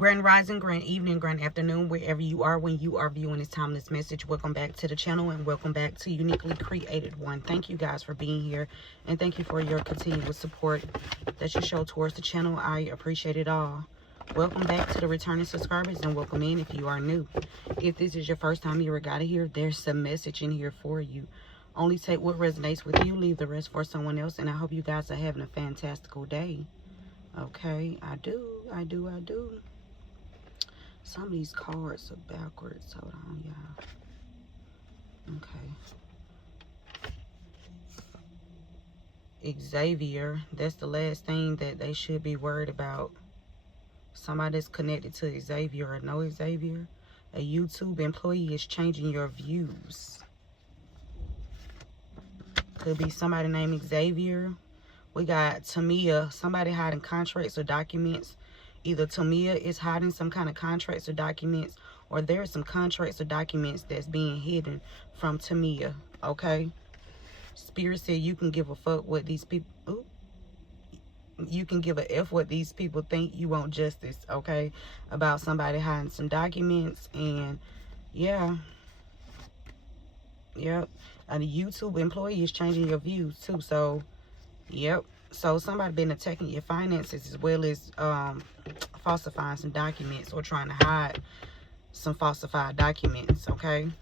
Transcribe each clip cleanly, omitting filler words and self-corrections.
Grand rising, grand evening, grand afternoon, wherever you are when you are viewing this timeless message. Welcome back to the channel and welcome back to Uniquely Created One. Thank you guys for being here and thank you for your continuous support that you show towards the channel. I appreciate it all. Welcome back to the returning subscribers and welcome in if you are new. If this is your first time you ever got here, there's some message in here for you. Only take what resonates with you, leave the rest for someone else, and I hope you guys are having a fantastical day. Okay, I do. Some of these cards are backwards. Hold on, y'all. Okay. Xavier. That's the last thing that they should be worried about. Somebody that's connected to Xavier or know Xavier. A YouTube employee is changing your views. Could be somebody named Xavier. We got Tamia. Somebody hiding contracts or documents. Either Tamia is hiding some kind of contracts or documents, or there are some contracts or documents that's being hidden from Tamia, okay? Spirit said you can give a fuck what these people... Ooh, you can give a F what these people think. You want justice, okay? About somebody hiding some documents, and yeah. Yep. And a YouTube employee is changing your views, too, so... Yep. So somebody been attacking your finances as well as falsifying some documents or trying to hide some falsified documents, okay?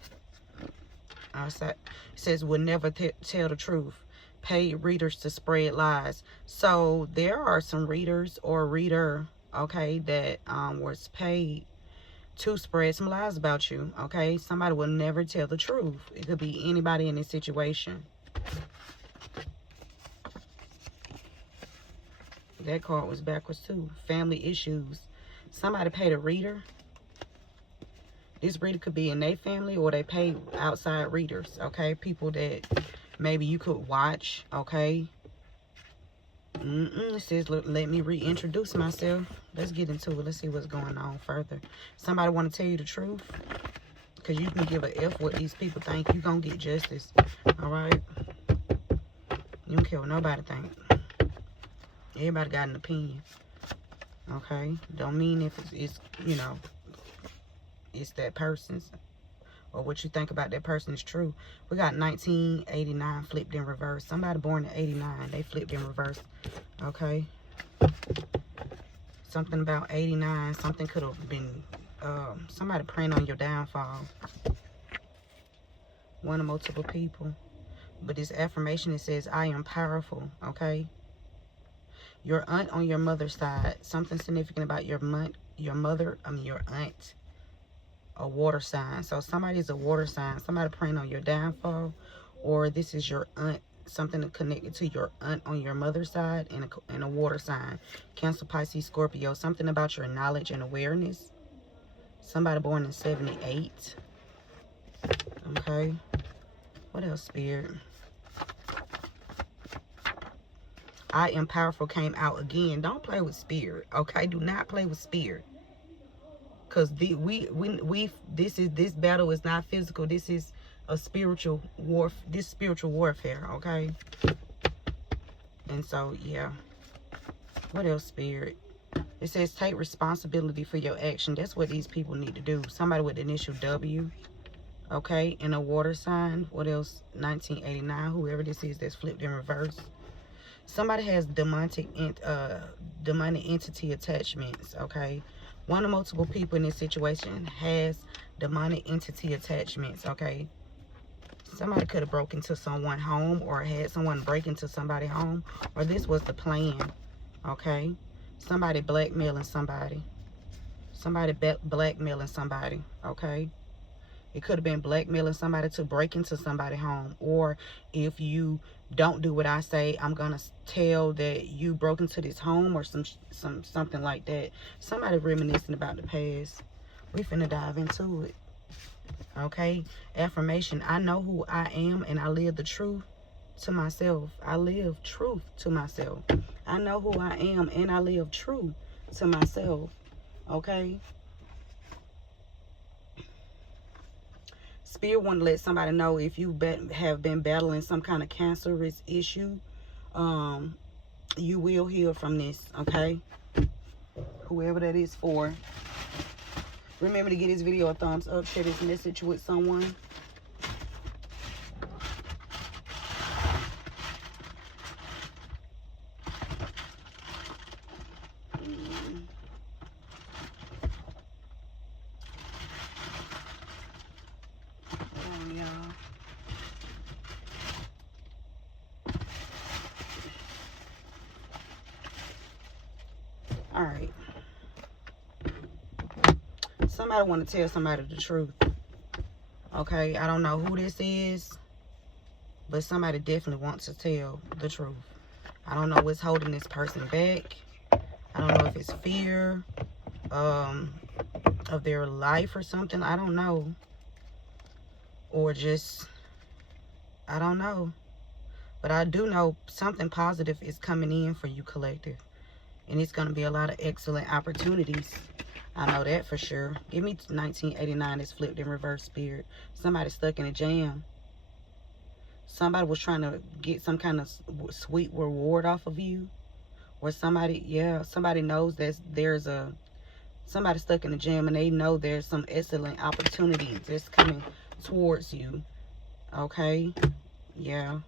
It says will never tell the truth. Paid readers to spread lies. So there are some readers or reader, okay, that was paid to spread some lies about you, okay? Somebody will never tell the truth. It could be anybody in this situation. That card was backwards too. Family issues. Somebody paid a reader. This reader could be in their family or they pay outside readers, okay? People that maybe you could watch, okay? It says, look, let me reintroduce myself. Let's get into it. Let's see what's going on further. Somebody want to tell you the truth? Because you can give a F what these people think. You going to get justice, all right? You don't care what nobody think. Everybody got an opinion, okay? Don't mean if it's you know, it's that person's or what you think about that person is true. We got 1989 flipped in reverse. Somebody born in 89, they flipped in reverse, okay? Something about 89, something could have been, somebody praying on your downfall. One or multiple people. But this affirmation, it says, I am powerful, okay? Your aunt on your mother's side, something significant about your your aunt, a water sign. So somebody's a water sign, somebody praying on your downfall, or this is your aunt, something connected to your aunt on your mother's side, and a water sign. Cancer, Pisces, Scorpio, something about your knowledge and awareness. Somebody born in 78. Okay. What else, Spirit? I am powerful came out again. Don't play with Spirit, okay? Do not play with Spirit, because this battle is not physical. This is a spiritual war. This spiritual warfare, okay? And so yeah. What else, Spirit? It says take responsibility for your action. That's what these people need to do. Somebody with the initial W, okay, and a water sign. What else? 1989. Whoever this is that's flipped in reverse. Somebody has demonic entity attachments, okay? One or multiple people in this situation has demonic entity attachments, okay? Somebody could have broken into someone's home or had someone break into somebody's home, or this was the plan, okay? Somebody blackmailing somebody. Somebody blackmailing somebody, okay? It could have been blackmailing somebody to break into somebody's home. Or if you don't do what I say, I'm going to tell that you broke into this home or something like that. Somebody reminiscing about the past. We finna dive into it. Okay? Affirmation. I know who I am and I live the truth to myself. I live truth to myself. I know who I am and I live true to myself. Okay? Spirit want to let somebody know if you have been battling some kind of cancerous issue, you will heal from this, okay? Whoever that is for. Remember to give this video a thumbs up. Share this message with someone. All right. Somebody want to tell somebody the truth. Okay, I don't know who this is, but somebody definitely wants to tell the truth. I don't know what's holding this person back. I don't know if it's fear of their life or something. I don't know. Or just, I don't know. But I do know something positive is coming in for you, collective. And it's going to be a lot of excellent opportunities. I know that for sure. Give me 1989 that's flipped in reverse, spirit. Somebody stuck in a jam. Somebody was trying to get some kind of sweet reward off of you. Or somebody, yeah, somebody knows that there's somebody stuck in a jam and they know there's some excellent opportunities that's coming towards you. Okay? Yeah.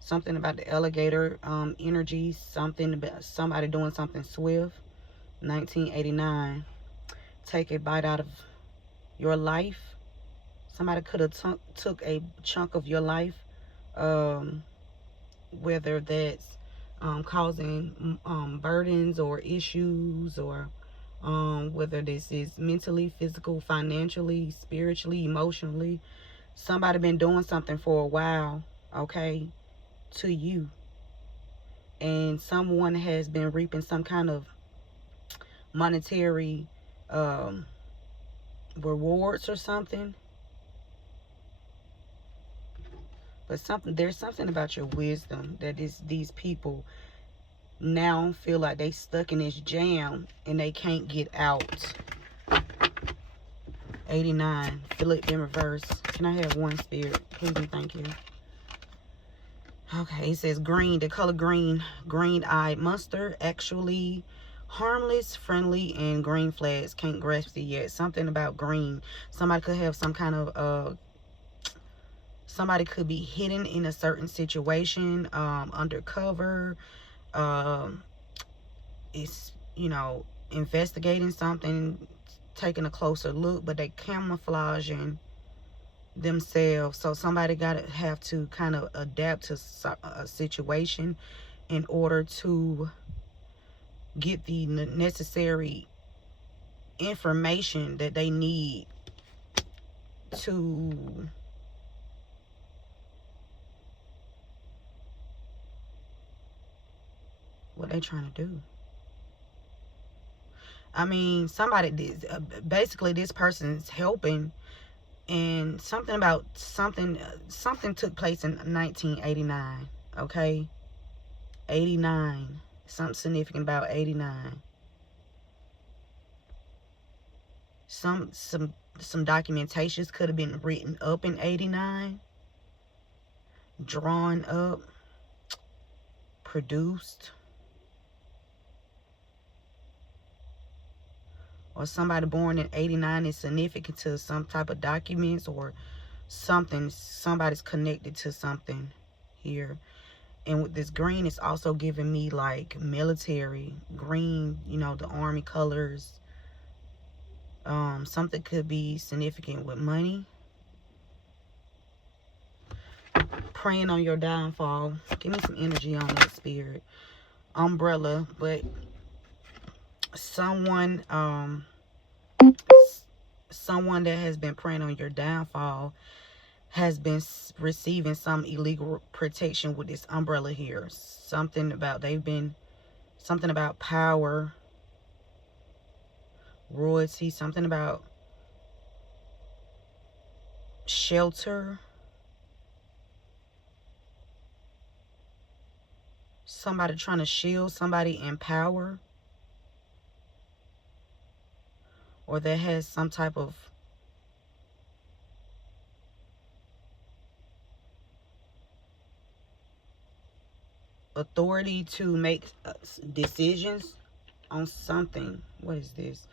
Something about the alligator energy. Something about somebody doing something swift. 1989. Take a bite out of your life. Somebody could have took a chunk of your life. Whether that's causing burdens or issues, or whether this is mentally, physical, financially, spiritually, emotionally. Somebody been doing something for a while, okay, to you. And someone has been reaping some kind of monetary rewards or something. But there's something about your wisdom that these people now feel like they stuck in this jam and they can't get out. 89. Flip in reverse. Can I have one, spirit? Please and thank you. Okay, it says green. The color green. Green-eyed monster. Actually harmless, friendly, and green flags. Can't grasp it yet. Something about green. Somebody could have some kind of somebody could be hidden in a certain situation, undercover. It's, you know, investigating something, taking a closer look, but they camouflaging themselves. So somebody have to kind of adapt to a situation in order to get the necessary information that they need to what they trying to do. I mean, somebody did, basically this person's helping, and something about something took place in 1989. Okay, 89. Something significant about 89. Some documentations could have been written up in 89, drawn up, produced. Or somebody born in 89 is significant to some type of documents or something. Somebody's connected to something here. And with this green, it's also giving me like military green, you know, the army colors. Something could be significant with money. Praying on your downfall. Give me some energy on that, spirit. Umbrella, but someone that has been praying on your downfall has been receiving some illegal protection with this umbrella here. Something about something about power, royalty, something about shelter. Somebody trying to shield somebody in power. Or that has some type of authority to make decisions on something. What is this?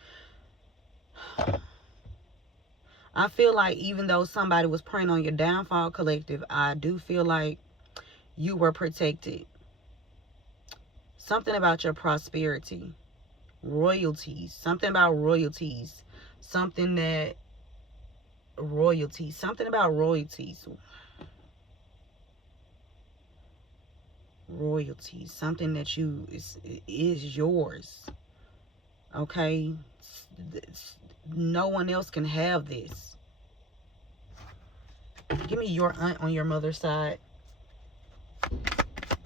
I feel like even though somebody was preying on your downfall, collective, I do feel like you were protected. Something about your prosperity. Royalties. Something about royalties. Something that... Royalties. Something about royalties. Royalties. Something that is yours. Okay? No one else can have this. Give me your aunt on your mother's side.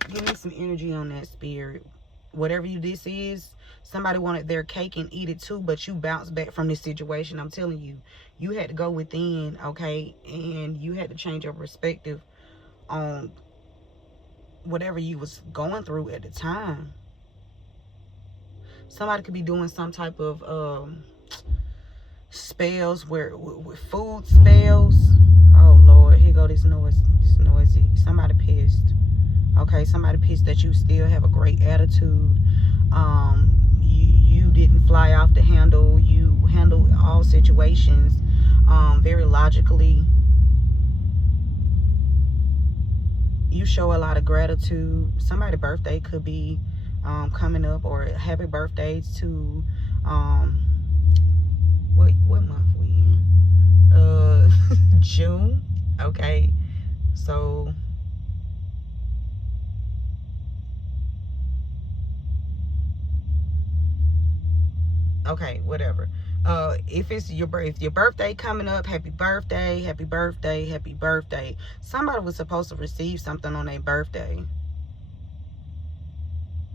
Give me some energy on that, spirit. Whatever this is, somebody wanted their cake and eat it too, but you bounced back from this situation. I'm telling you, you had to go within, okay? And you had to change your perspective on whatever you was going through at the time. Somebody could be doing some type of spells, with food spells. Oh Lord, here go this noisy. Somebody pissed. Okay, somebody pissed that you still have a great attitude. You didn't fly off the handle. You handled all situations very logically. You show a lot of gratitude. Somebody's birthday could be coming up, or happy birthdays to what month we in? June. Okay, so okay, whatever. If your birthday coming up, happy birthday, happy birthday, happy birthday. Somebody was supposed to receive something on their birthday,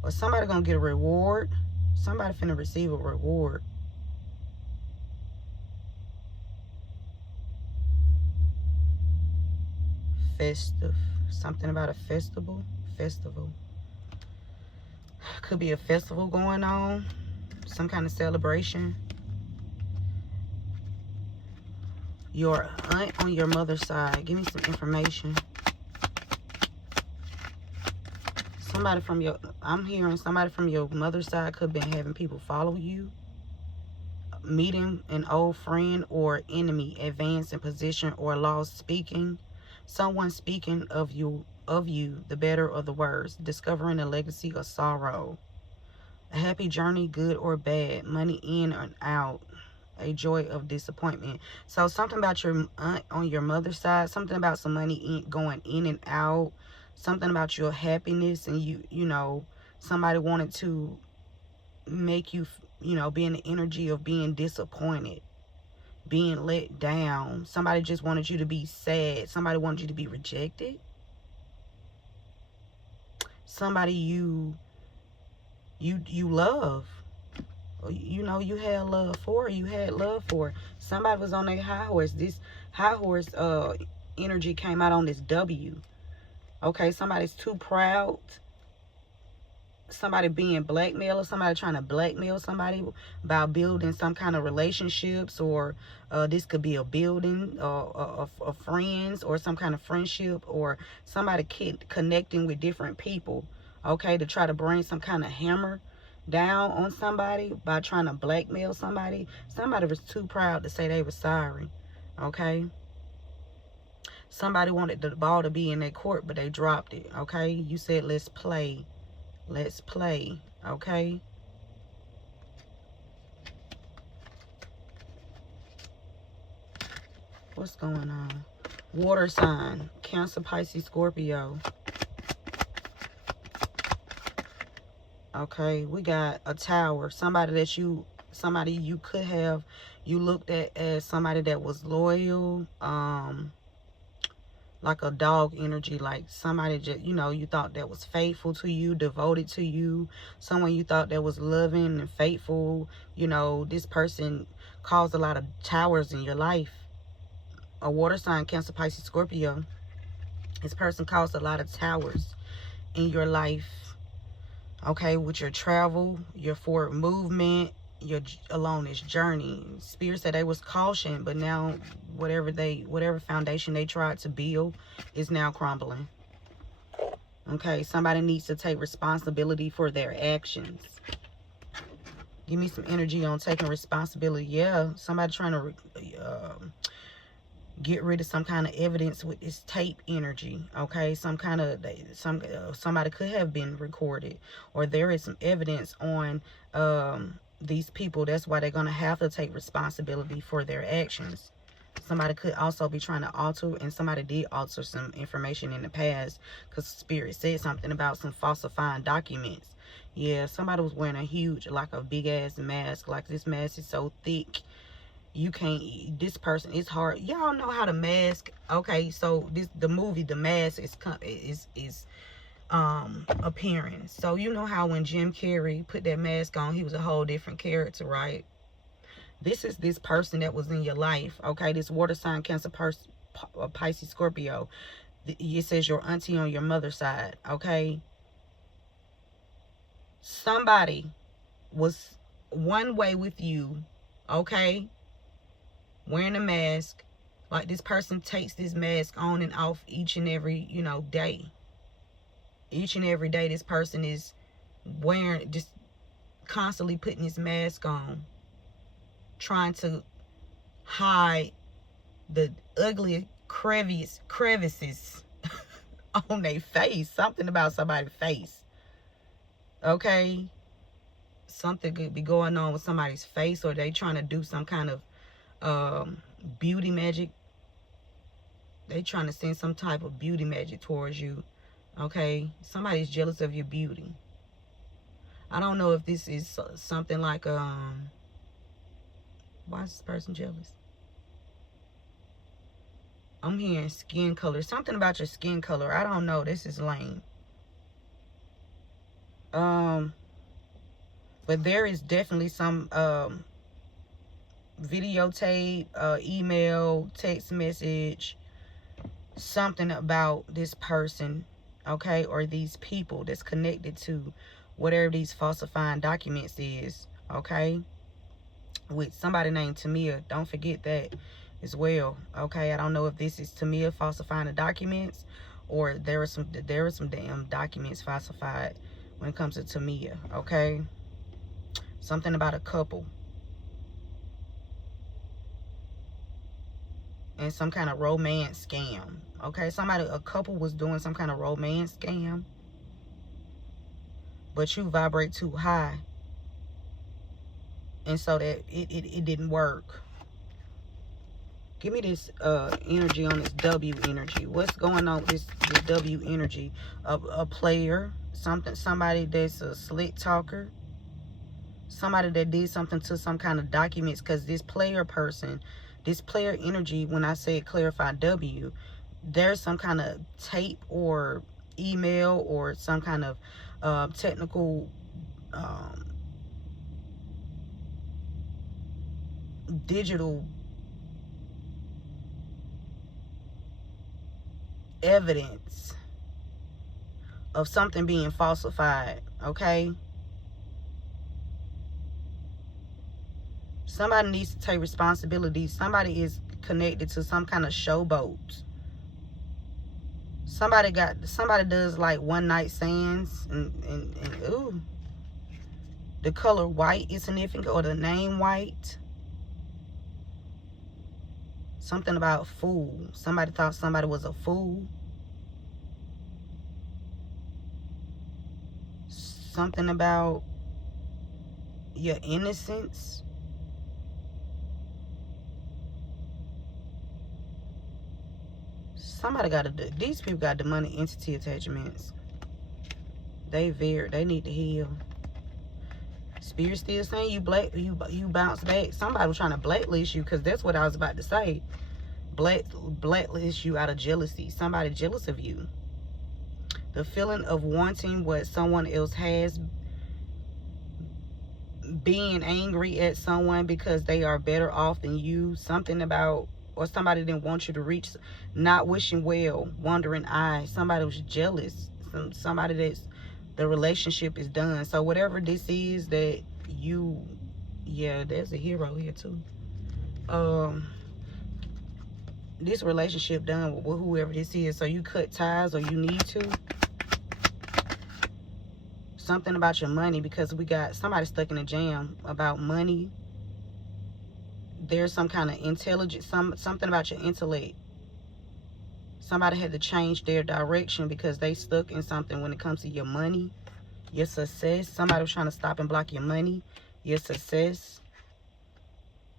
or somebody gonna get a reward. Somebody finna receive a reward. Festive. Something about a festival. Could be a festival going on. Some kind of celebration. Your aunt on your mother's side. Give me some information. I'm hearing somebody from your mother's side could be having people follow you. Meeting an old friend or enemy, advance in position or lost, speaking. Someone speaking of you, the better or the worse. Discovering a legacy of sorrow. A happy journey, good or bad. Money in or out. A joy of disappointment. So something about your aunt on your mother's side. Something about some money going in and out. Something about your happiness, and you know, somebody wanted to make you, be in the energy of being disappointed, being let down. Somebody just wanted you to be sad. Somebody wanted you to be rejected. Somebody you love. You had love for. Somebody was on their high horse. This high horse energy came out on this W. Okay, somebody's too proud. Somebody being blackmailed, or somebody trying to blackmail somebody about building some kind of relationships, or this could be a building of friends, or some kind of friendship, or somebody connecting with different people, okay, to try to bring some kind of hammer down on somebody by trying to blackmail somebody. Somebody was too proud to say they were sorry, okay. Somebody wanted the ball to be in their court, but they dropped it, okay. You said, let's play, okay. What's going on? Water sign, Cancer, Pisces, Scorpio. Okay, we got a tower. Somebody you could have, you looked at as somebody that was loyal, like a dog energy, like somebody just, you thought that was faithful to you, devoted to you, someone you thought that was loving and faithful. This person caused a lot of towers in your life. A water sign, Cancer, Pisces, Scorpio. This person caused a lot of towers in your life, okay, with your travel, your forward movement, along this journey. Spirit said they was caution, but now whatever foundation they tried to build is now crumbling. Okay, somebody needs to take responsibility for their actions. Give me some energy on taking responsibility. Yeah, somebody trying to get rid of some kind of evidence with this tape energy. Okay, somebody could have been recorded, or there is some evidence on these people. That's why they're gonna have to take responsibility for their actions. Somebody could also be trying to alter, and somebody did alter some information in the past, because Spirit said something about some falsifying documents. Yeah, somebody was wearing a huge, like a big ass mask. Like, this mask is so thick, you can't, this person, it's hard. Y'all know how to mask. Okay, so the movie The Mask is appearing. So you know how when Jim Carrey put that mask on, he was a whole different character, right? This is this person that was in your life. Okay, this water sign, Cancer, Pisces, Scorpio. It says your auntie on your mother's side. Okay, somebody was one way with you, okay, wearing a mask. Like, this person takes this mask on and off each and every, day. Each and every day, this person is wearing, just constantly putting this mask on, trying to hide the ugly crevices on their face. Something about somebody's face. Okay? Something could be going on with somebody's face, or they trying to do some kind of beauty magic. They trying to send some type of beauty magic towards you. Okay? Somebody's jealous of your beauty. I don't know if this is something like why is this person jealous? I'm hearing skin color. Something about your skin color. I don't know. This is lame. But there is definitely some videotape, email, text message, something about this person, okay, or these people that's connected to whatever these falsifying documents is, okay, with somebody named Tamia. Don't forget that as well. Okay, I don't know if this is Tamia falsifying the documents, or there are some damn documents falsified when it comes to Tamia. Okay, something about a couple and some kind of romance scam. Okay, a couple was doing some kind of romance scam, but you vibrate too high, and so that it didn't work. Give me this energy on this W energy. What's going on with this W energy? A player, somebody that's a slick talker, somebody that did something to some kind of documents, because this player person, this player energy, when I say clarify W, there's some kind of tape or email or some kind of technical digital evidence of something being falsified. Okay, somebody needs to take responsibility. Somebody is connected to some kind of showboat. Somebody does like one night stands, and ooh, the color white is significant, or the name white. Something about fool. Somebody thought somebody was a fool. Something about your innocence. These people got demonic entity attachments. They need to heal. Spirit still saying you bounce back. Somebody was trying to blacklist you, because that's what I was about to say. Blacklist you out of jealousy. Somebody jealous of you. The feeling of wanting what someone else has, being angry at someone because they are better off than you. Something about, or somebody didn't want you to reach, not wishing well, wandering eye. Somebody was jealous. Somebody that's, the relationship is done. So whatever this is that you, yeah, there's a hero here too. This relationship done with whoever this is. So you cut ties, or you need to. Something about your money, because we got somebody stuck in a jam about money. There's some kind of intelligence, something about your intellect. Somebody had to change their direction because they stuck in something when it comes to your money, your success. Somebody was trying to stop and block your money, your success.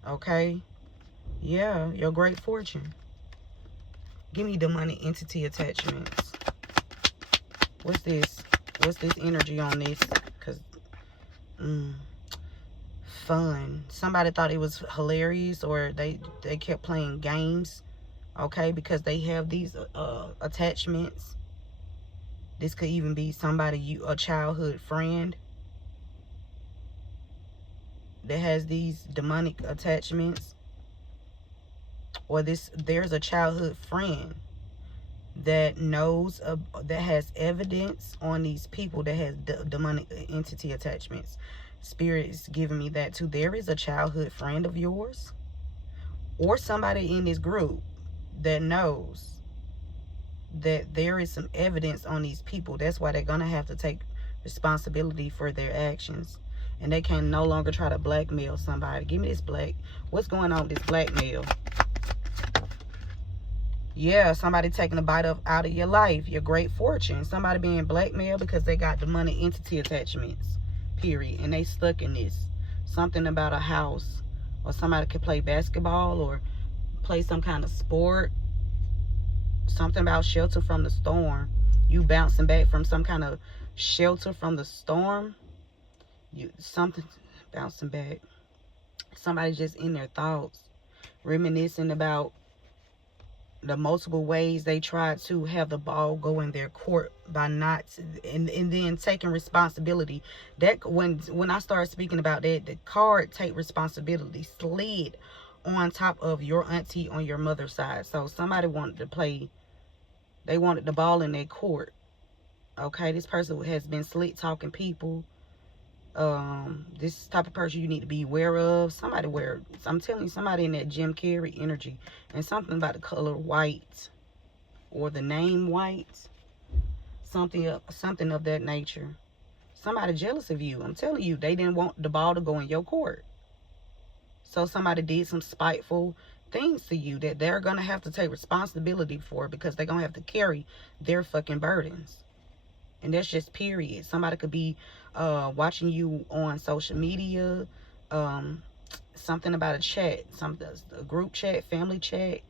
Okay? Yeah, your great fortune. Give me the money entity attachments. What's this? What's this energy on this? Because, fun. Somebody thought it was hilarious, or they kept playing games. Okay? Because they have these attachments. This could even be somebody, a childhood friend that has these demonic attachments. Or there's a childhood friend that knows, that has evidence on these people that has demonic entity attachments. Spirit is giving me that too. There is a childhood friend of yours, or somebody in this group that knows that there is some evidence on these people. That's why they're gonna have to take responsibility for their actions, and they can no longer try to blackmail somebody. Give me this what's going on with this blackmail? Yeah, somebody taking a bite out of your life, your great fortune. Somebody being blackmailed because they got the money entity attachments, period. And they stuck in this. Something about a house, or somebody could play basketball or play some kind of sport. Something about shelter from the storm. You bouncing back from some kind of shelter from the storm. Something bouncing back. Somebody just in their thoughts, reminiscing about the multiple ways they tried to have the ball go in their court by not, and then taking responsibility. That when I started speaking about that, the card take responsibility slid on top of your auntie on your mother's side. So somebody wanted to play, they wanted the ball in their court. Okay, this person has been slick talking people. This type of person you need to be aware of. I'm telling you, somebody in that Jim Carrey energy, and something about the color white or the name white, something of that nature. Somebody jealous of you. I'm telling you, they didn't want the ball to go in your court, so somebody did some spiteful things to you that they're gonna have to take responsibility for, because they're gonna have to carry their fucking burdens. And that's just period. Somebody could be watching you on social media, something about a chat, a group chat, family chat,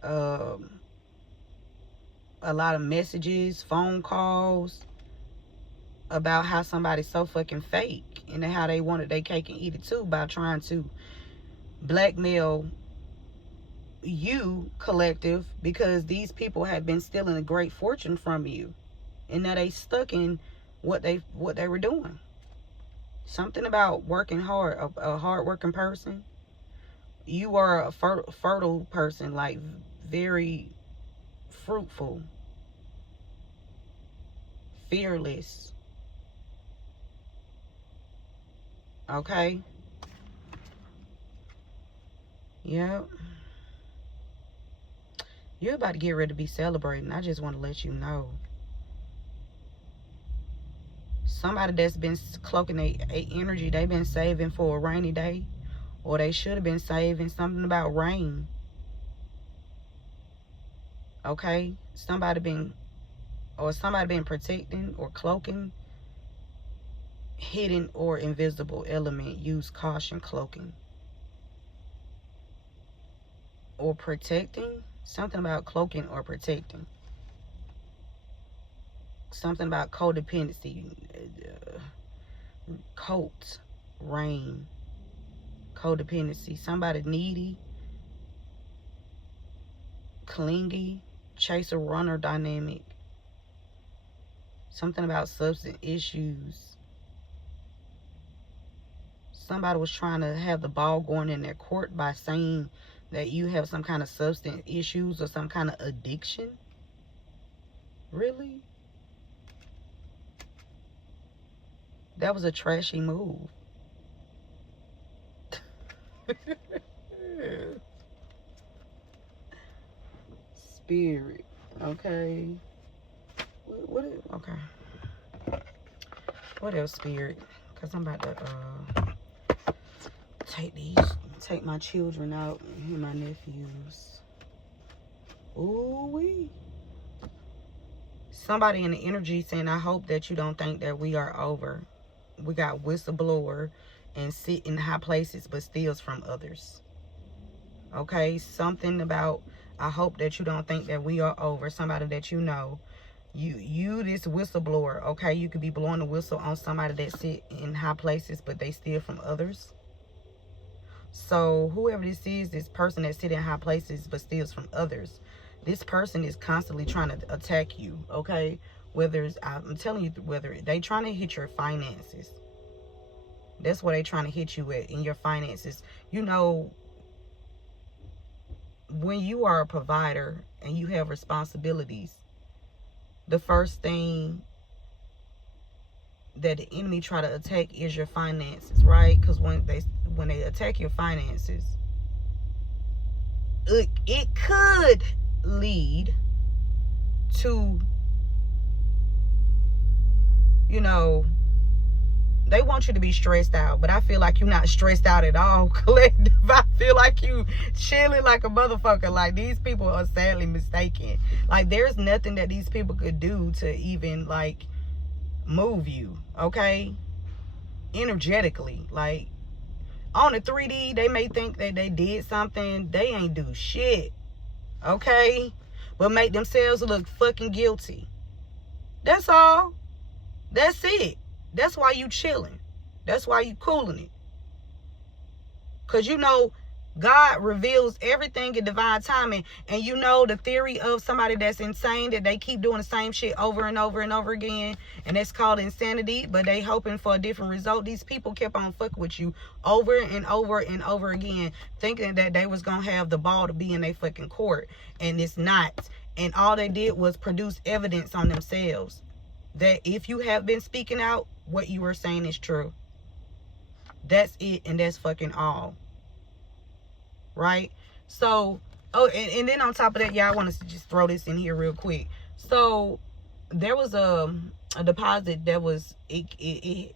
a lot of messages, phone calls about how somebody's so fucking fake, and how they wanted their cake and eat it too, by trying to blackmail you, collective, because these people have been stealing a great fortune from you. And now they stuck in what they were doing. Something about working hard, a hard-working person. You are a fertile person, like very fruitful, fearless. Okay? Yep. You're about to get ready to be celebrating. I just want to let you know. Somebody that's been cloaking their energy, they've been saving for a rainy day, or they should have been saving something about rain. Okay? Somebody been protecting or cloaking hidden or invisible element. Use caution. Cloaking or protecting. Something about cloaking or protecting. Something about codependency. Coat. Rain. Codependency. Somebody needy, clingy, chaser runner dynamic. Something about substance issues. Somebody was trying to have the ball going in their court by saying that you have some kind of substance issues or some kind of addiction. Really? That was a trashy move. Spirit. Okay. Okay. What else, Spirit? Because I'm about to take my children out and my nephews. Ooh-wee. Somebody in the energy saying, I hope that you don't think that we are over. We got whistleblower and sit in high places but steals from others. Okay? Something about, I hope that you don't think that we are over. Somebody that you know. You this whistleblower, okay? You could be blowing the whistle on somebody that sit in high places but they steal from others. So whoever this is, this person that sit in high places but steals from others, this person is constantly trying to attack you, okay? Whether it's, I'm telling you, whether they trying to hit your finances. That's what they trying to hit you at, in your finances. You know, when you are a provider and you have responsibilities, the first thing that the enemy try to attack is your finances, right? Because when they attack your finances, it could lead to, you know, they want you to be stressed out, but I feel like you're not stressed out at all, collective. I feel like you chilling like a motherfucker. Like, these people are sadly mistaken. Like, there's nothing that these people could do to even, like, move you, okay? Energetically. Like, on the 3D, they may think that they did something. They ain't do shit, okay? But make themselves look fucking guilty. That's all. That's it. That's why you chilling. That's why you cooling it. Because you know God reveals everything in divine timing. And you know the theory of somebody that's insane, that they keep doing the same shit over and over and over again. And that's called insanity. But they hoping for a different result. These people kept on fucking with you over and over and over again, thinking that they was going to have the ball to be in their fucking court. And it's not. And all they did was produce evidence on themselves. That if you have been speaking out, what you were saying is true. That's it, and that's fucking all. Right? So, oh, and then on top of that, y'all, I want to just throw this in here real quick. So, there was a deposit that was, the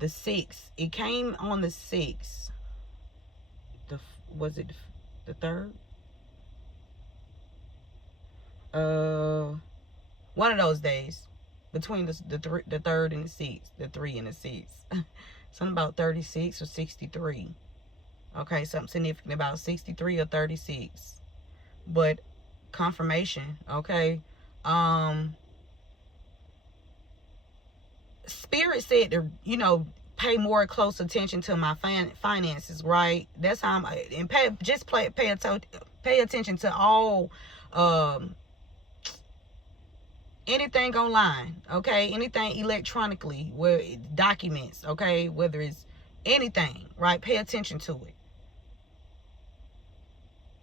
6th. It came on the 6th. Was it the 3rd? One of those days. Between the 3rd and the 6th. The 3 and the 6. Something about 36 or 63. Okay, something significant about 63 or 36. But confirmation, okay? Spirit said to, you know, pay more close attention to my finances, right? That's how I'm, and pay attention to all anything online, okay? Anything electronically, where documents, okay? Whether it's anything, right? Pay attention to it.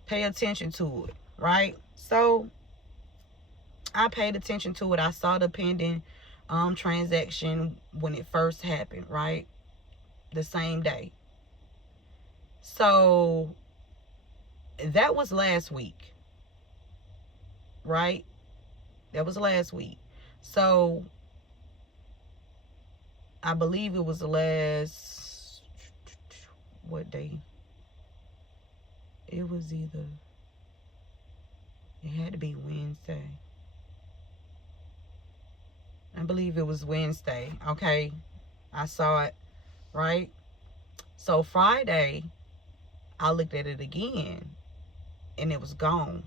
Pay attention to it, right? So, I paid attention to it. I saw the pending transaction when it first happened, right? The same day. So, that was last week, right? That was last week. So, I believe it was the last, what day? It was either, it had to be Wednesday. I believe it was Wednesday, okay? I saw it, right? So, Friday, I looked at it again, and it was gone.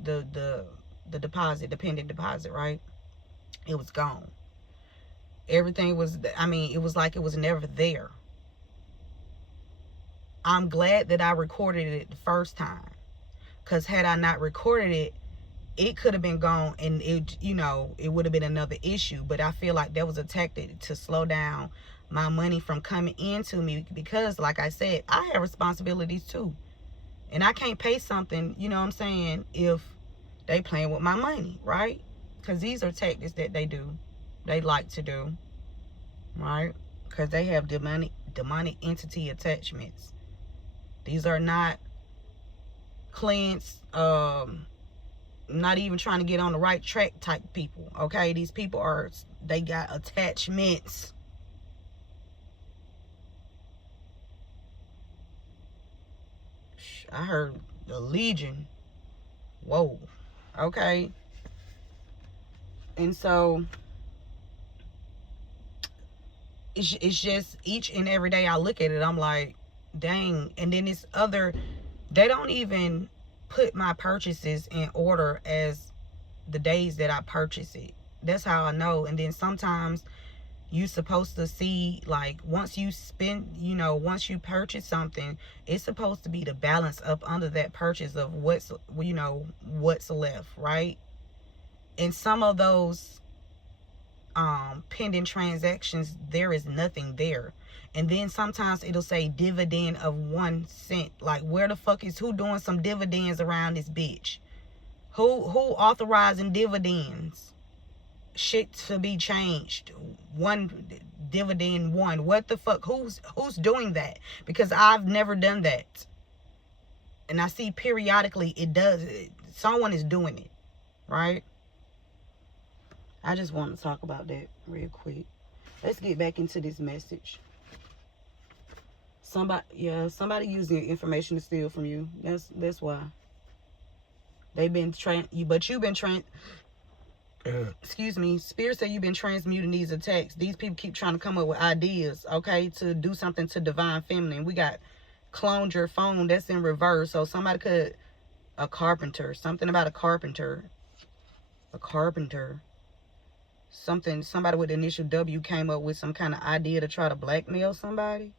The deposit, the pending deposit, right? It was gone. Everything was, I mean, it was like it was never there. I'm glad that I recorded it the first time, because had I not recorded it, it could have been gone, and it, you know, it would have been another issue. But I feel like that was a tactic to slow down my money from coming into me, because like I said, I have responsibilities too, and I can't pay something, you know what I'm saying, if they playing with my money, right? Because these are tactics that they do, they like to do, right? Because they have demonic entity attachments. These are not clients, not even trying to get on the right track type people, okay? These people are They got attachments. I heard the Legion. Whoa. Okay. And so it's just each and every day I look at it, I'm like, dang. And then it's other, they don't even put my purchases in order as the days that I purchase it. That's how I know. And then sometimes you supposed to see, like, once you spend, you know, once you purchase something, it's supposed to be the balance up under that purchase of what's, you know, what's left, right? And some of those pending transactions, there is nothing there. And then sometimes it'll say dividend of 1 cent. Like, where the fuck is, who doing some dividends around this bitch? Who authorizing dividends? Shit to be changed. One dividend one. What the fuck? Who's doing that? Because I've never done that. And I see periodically it does. Someone is doing it, right? I just want to talk about that real quick. Let's get back into this message. Somebody using your information to steal from you. That's why. They've been excuse me, Spirit said you've been transmuting these attacks. These people keep trying to come up with ideas, okay, to do something to divine feminine. We got cloned your phone. That's in reverse. So somebody could, a carpenter, something about a carpenter. Somebody with the initial W came up with some kind of idea to try to blackmail somebody.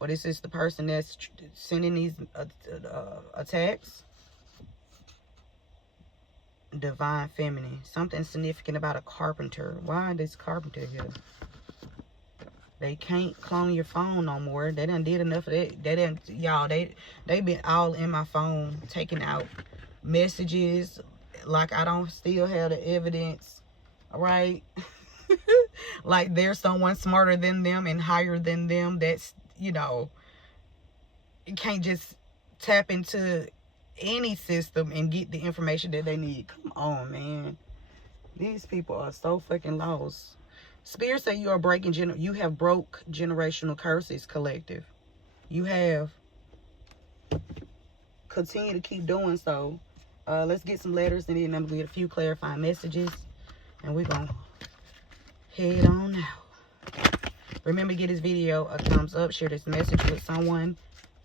Or this is the person that's sending these attacks. Divine feminine. Something significant about a carpenter. Why this carpenter here? They can't clone your phone no more. They done did enough of that. They didn't, y'all, they been all in my phone, taking out messages like I don't still have the evidence, right? Like there's someone smarter than them and higher than them that's, you know, you can't just tap into any system and get the information that they need. Come on, man. These people are so fucking lost. Spirit say you are breaking you have broke generational curses, collective. You have. Continue to keep doing so. Let's get some letters and then I'm gonna get a few clarifying messages and we're gonna head on out. Remember, give this video a thumbs up, share this message with someone.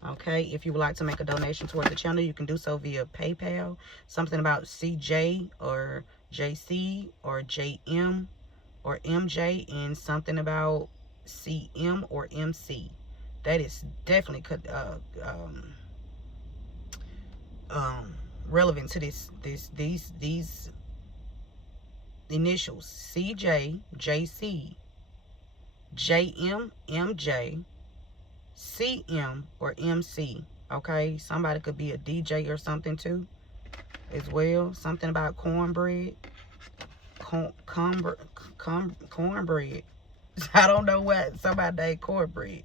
Okay, if you would like to make a donation towards the channel, you can do so via PayPal. Something about CJ or JC or JM or MJ, and something about CM or MC. That is definitely relevant to these initials: CJ, JC, JM, MJ, CM or MC. Okay, somebody could be a DJ or something too as well. Something about cornbread. Cornbread. I don't know what somebody named cornbread.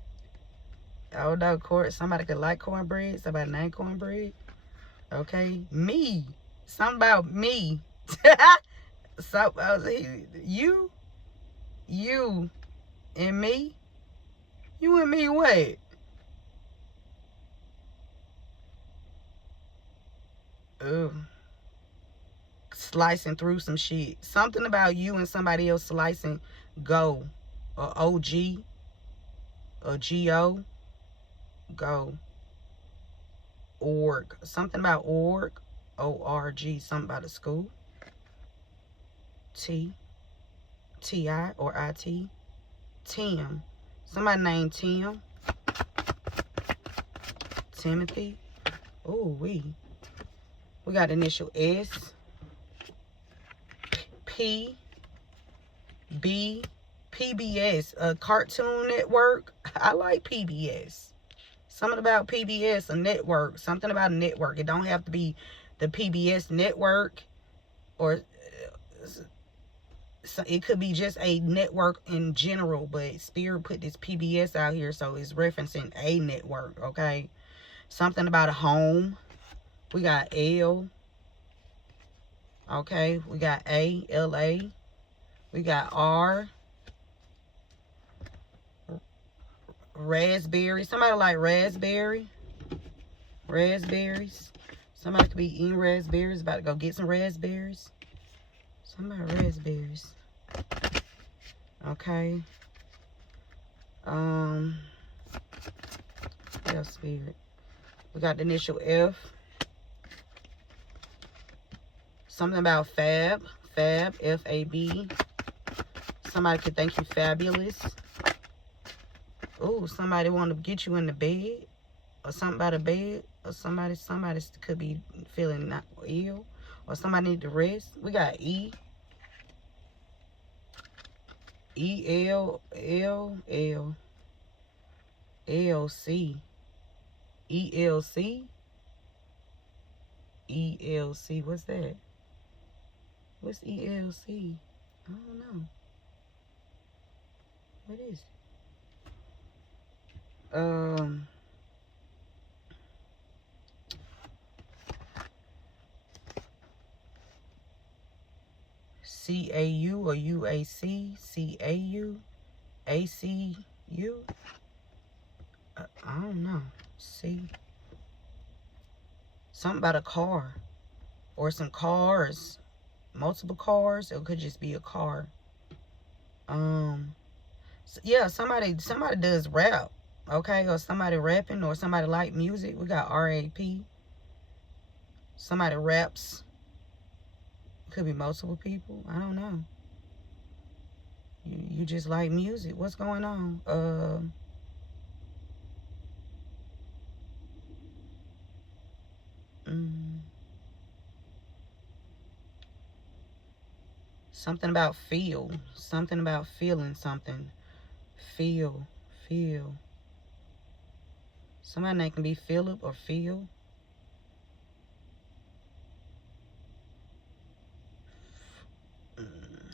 I don't know. Somebody could like cornbread. Somebody named cornbread. Okay, me. Something about me. So you and me. You and me what? Ugh. Slicing through some shit. Something about you and somebody else slicing go. Or OG. Or GO. Go. Org. Something about org. ORG. Something about a school. TI or IT. Tim. Somebody named Tim. Timothy. Oh, we got initial S. P. B. PBS. A Cartoon Network. I like PBS. Something about PBS, a network. Something about a network. It don't have to be the PBS network, or it could be just a network in general, but Spirit put this PBS out here, so it's referencing a network, okay? Something about a home. We got L. Okay, we got A, LA. We got R, raspberry. Somebody like raspberries. Somebody could be eating raspberries, about to go get some raspberries. Somebody raspberries. Okay. What else, spirit? We got the initial F. Something about fab, F-A-B. Somebody could think you fabulous. Ooh, somebody want to get you in the bed, or something about a bed, or somebody could be feeling not ill, or somebody need to rest. We got E, E-L-L-L, L-C, E-L-C, E-L-C. What's that? What's E-L-C? I don't know. What is it? C-A-U or U-A-C, C-A-U, A-C-U. I don't know. C. Something about a car or some cars, multiple cars. It could just be a car. Yeah, somebody does rap, okay, or somebody rapping, or somebody like music. We got R-A-P. Somebody raps. Could be multiple people. I don't know. You just like music. What's going on? Something about feel. Something about feeling something. Feel. Somebody name can be Philip or Phil.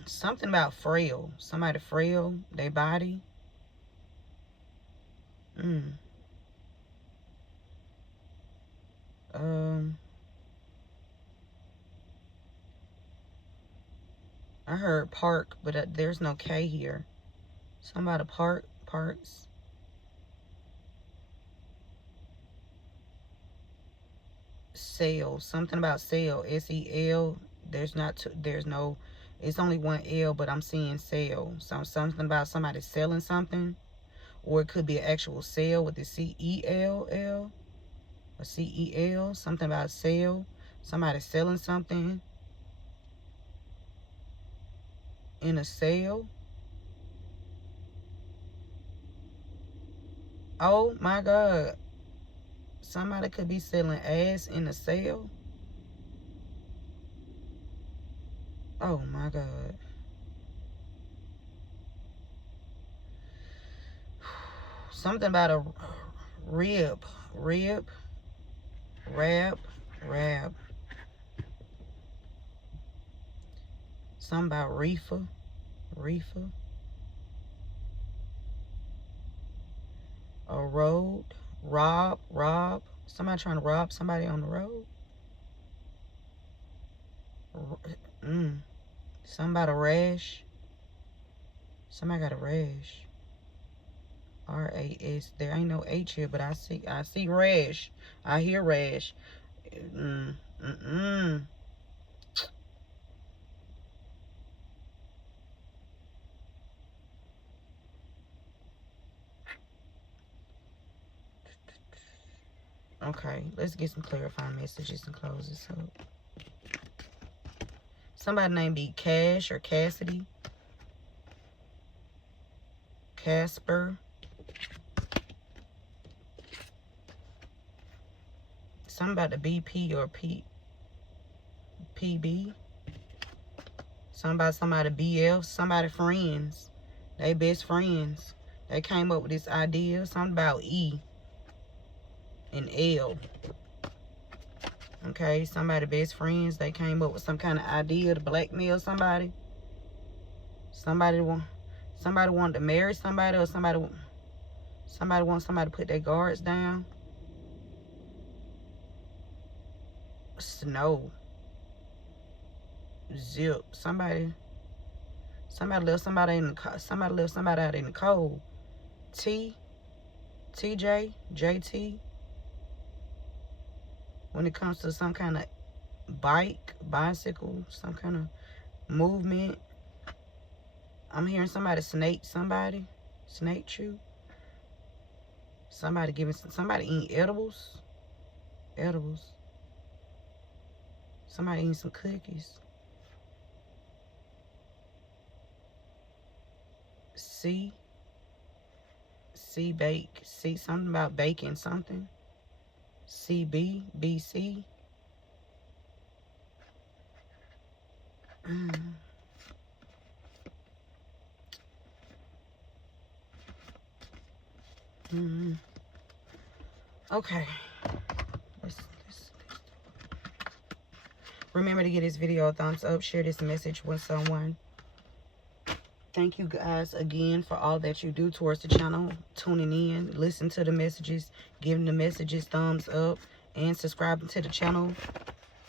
Something about frail. Somebody frail. Their body. I heard park, but there's no K here. Somebody parks. Sale. Something about sale. S-E-L. There's no, it's only one L, but I'm seeing sale. Something about somebody selling something. Or it could be an actual sale with the C-E-L-L. Or C-E-L. Something about sale. Somebody selling something in a sale. Oh my God. Somebody could be selling ass in a sale. Oh my God. Something about a rib. Rab. Something about reefer. A road. Rob. Somebody trying to rob somebody on the road. Something about a rash. Somebody got a rash. R-A-S. There ain't no H here, but I see rash. I hear rash. Okay, let's get some clarifying messages and close this up. Somebody name be Cash or Cassidy. Casper. Something about the BP or PB. Something about somebody BF. Somebody friends. They best friends. They came up with this idea. Something about E and L. Okay, somebody best friends. They came up with some kind of idea to blackmail somebody. Somebody wanted to marry somebody, or somebody wants somebody to put their guards down. Snow. Zip. Somebody Somebody left somebody out in the cold. TJ, JT. When it comes to some kind of bicycle, some kind of movement. I'm hearing somebody snake chew. Somebody eating edibles. Somebody eating some cookies. C bake. C something about baking something. BC. Okay. Remember to give this video a thumbs up. Share this message with someone. Thank you guys again for all that you do towards the channel. Tuning in, listen to the messages, giving the messages thumbs up, and subscribing to the channel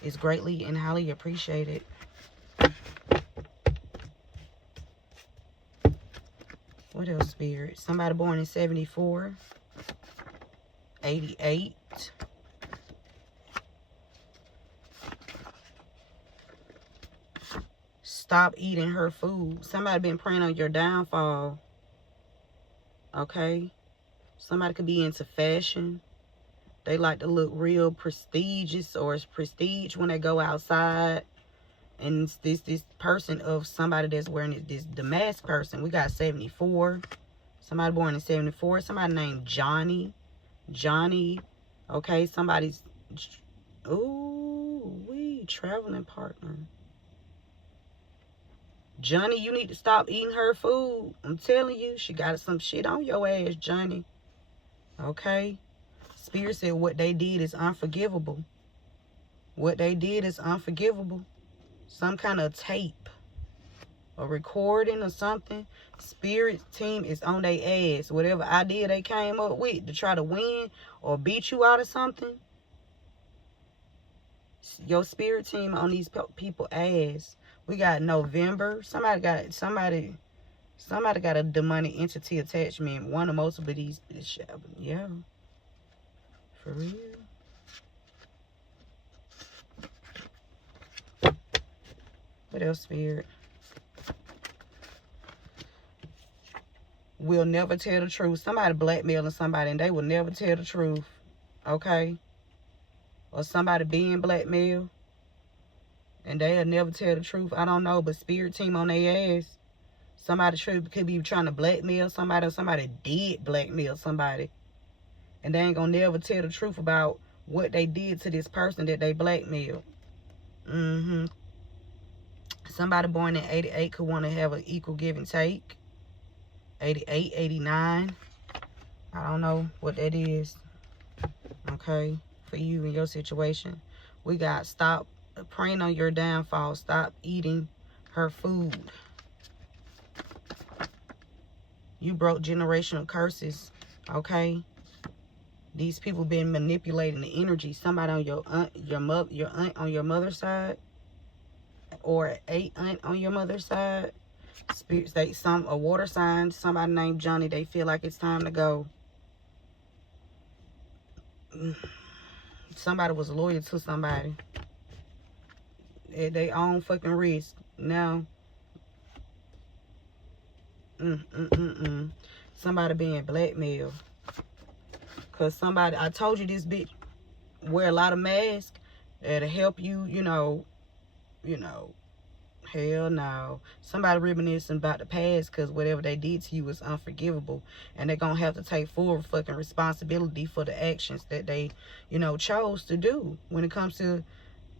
is greatly and highly appreciated. What else, Spirit? Somebody born in 74, 88. Stop eating her food. Somebody been praying on your downfall. Okay? Somebody could be into fashion. They like to look real prestigious or prestige when they go outside. And it's this person of somebody that's wearing the mask person. We got 74. Somebody born in 74. Somebody named Johnny. Okay? Somebody's... Ooh, traveling partner. Johnny, you need to stop eating her food. I'm telling you, she got some shit on your ass, Johnny. Okay? Spirit said what they did is unforgivable. What they did is unforgivable. Some kind of tape. A recording or something. Spirit team is on their ass. Whatever idea they came up with to try to win or beat you out of something. Your spirit team on these people ass. We got November. Somebody got a demonic entity attachment. One of most of these. Yeah. For real. What else, Spirit? Will never tell the truth. Somebody blackmailing somebody and they will never tell the truth. Okay? Or somebody being blackmailed and they'll never tell the truth. I don't know, but spirit team on their ass. Somebody could be trying to blackmail somebody, or somebody did blackmail somebody. And they ain't gonna never tell the truth about what they did to this person that they blackmailed. Somebody born in 88 could want to have an equal give and take. 88, 89. I don't know what that is. Okay? For you and your situation. We got stop praying on your downfall. Stop eating her food. You broke generational curses. Okay? These people been manipulating the energy. Somebody on your aunt on your mother's side, or a aunt on your mother's side. Spirits, a water sign, somebody named Johnny, they feel like it's time to go. Somebody was loyal to somebody at their own fucking risk. Now, somebody being blackmailed. Because somebody, I told you this bitch wear a lot of masks that'll help you, you know, hell no. Somebody reminiscing about the past because whatever they did to you was unforgivable. And they're going to have to take full fucking responsibility for the actions that they, chose to do when it comes to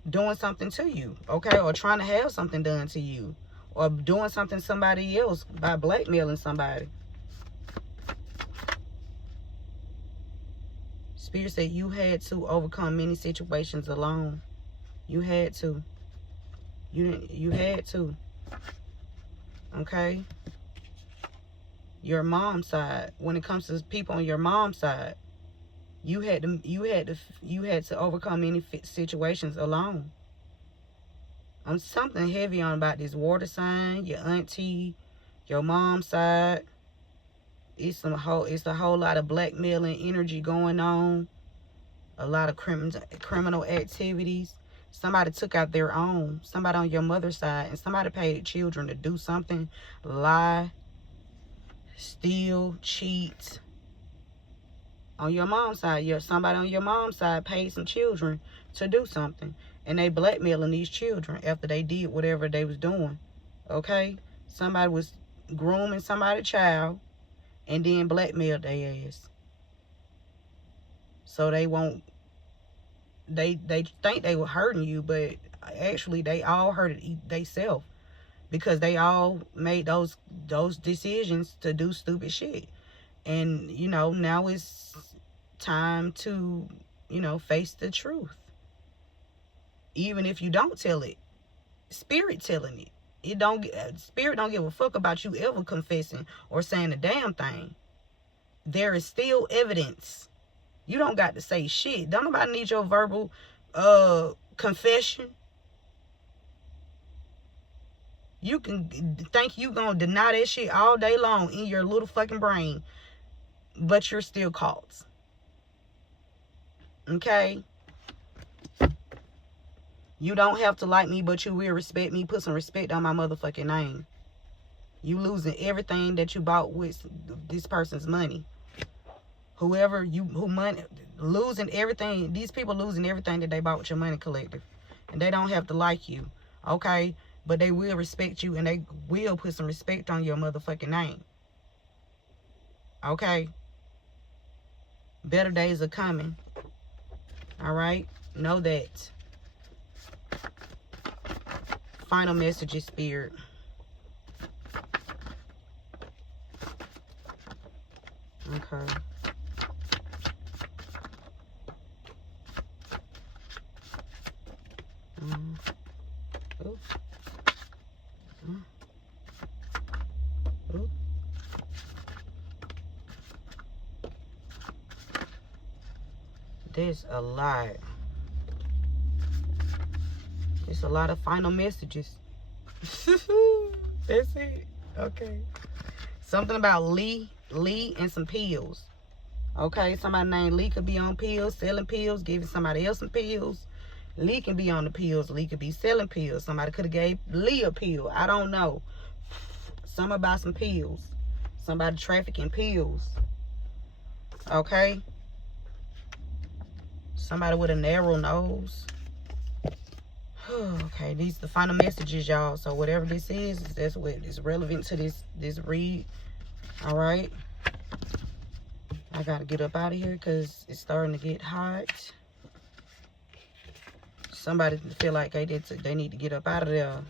doing something to you, okay? Or trying to have something done to you. Or doing something to somebody else by blackmailing somebody. Spirit said you had to overcome many situations alone. You had to. You had to. Okay? Your mom's side. When it comes to people on your mom's side, you had to overcome many situations alone. something heavy on about this water sign, your auntie, your mom's side. It's a whole lot of blackmailing energy going on. A lot of criminal activities. Somebody took out their own. Somebody on your mother's side, and somebody paid children to do something, lie, steal, cheat. On your mom's side, somebody on your mom's side paid some children to do something, and they blackmailing these children after they did whatever they was doing. Okay, somebody was grooming somebody's child and then blackmailed their ass, so they won't. They think they were hurting you, but actually they all hurt themselves, because they all made those decisions to do stupid shit. And you know, now it's time to, you know, face the truth. Even if you don't tell it, spirit telling it. Spirit don't give a fuck about you ever confessing or saying a damn thing. There is still evidence. You don't got to say shit. Don't nobody need your verbal confession. You can think you gonna deny that shit all day long in your little fucking brain, but you're still caught. Okay? You don't have to like me, but you will respect me. Put some respect on my motherfucking name. You losing everything that you bought with this person's money. Losing everything. These people losing everything that they bought with your money, collective. And they don't have to like you. Okay? But they will respect you, and they will put some respect on your motherfucking name. Okay? Better days are coming. Alright? Know that. Final messages, Spirit. Okay. Ooh. Ooh. There's a lot. It's a lot of final messages. That's it. Okay. Something about Lee and some pills. Okay, somebody named Lee could be on pills, selling pills, giving somebody else some pills. Lee can be on the pills. Lee could be selling pills. Somebody could have gave Lee a pill. I don't know. Something about some pills. Somebody trafficking pills. Okay. Somebody with a narrow nose. Okay, these are the final messages, y'all. So whatever this is, that's what is relevant to this read. All right. I gotta get up out of here because it's starting to get hot. Somebody feel like they need to get up out of there.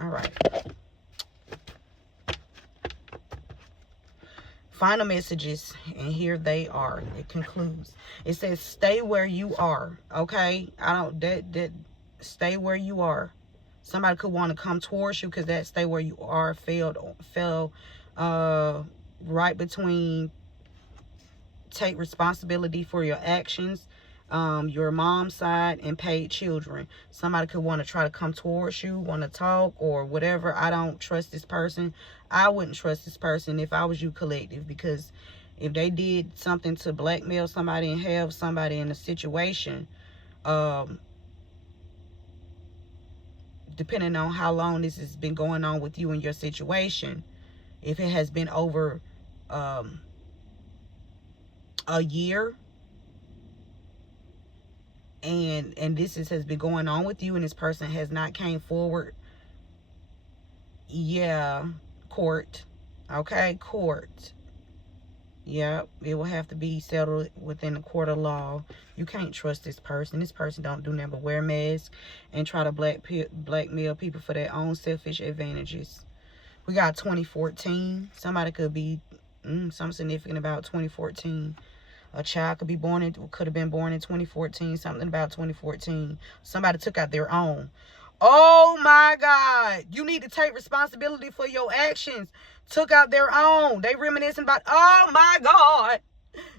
All right. Final messages, and here they are. It concludes. It says, stay where you are. Okay? Stay where you are. Somebody could want to come towards you, because that stay where you are fell right between take responsibility for your actions, your mom's side, and paid children. Somebody could want to try to come towards you, want to talk or whatever. I don't trust this person. I wouldn't trust this person if I was you, collective, because if they did something to blackmail somebody and have somebody in a situation, depending on how long this has been going on with you and your situation, if it has been over a year, and this has been going on with you, and this person has not came forward, yeah, court. Okay, court. Yep, it will have to be settled within the court of law. You can't trust this person. This person don't do nothing but wear masks and try to blackmail people for their own selfish advantages. We got 2014. Somebody could be something significant about 2014. A child could have been born in 2014. Something about 2014. Somebody took out their own. Oh my God. You need to take responsibility for your actions. Took out their own. They reminiscing about, oh my God,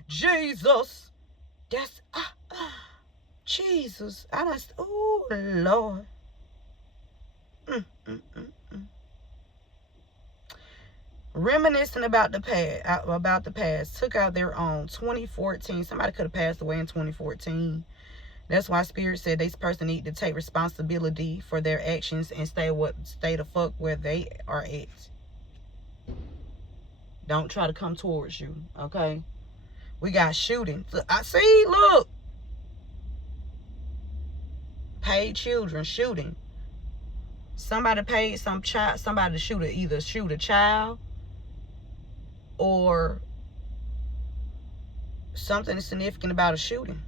Jesus. That's, Jesus. I just, oh Lord. Mm, mm, mm, mm. Reminiscing about the past. Took out their own. 2014. Somebody could have passed away in 2014. That's why Spirit said this person need to take responsibility for their actions and stay the fuck where they are at. Don't try to come towards you, okay? We got shooting. I see, look. Paid children shooting. Somebody paid somebody to either shoot a child or something significant about a shooting.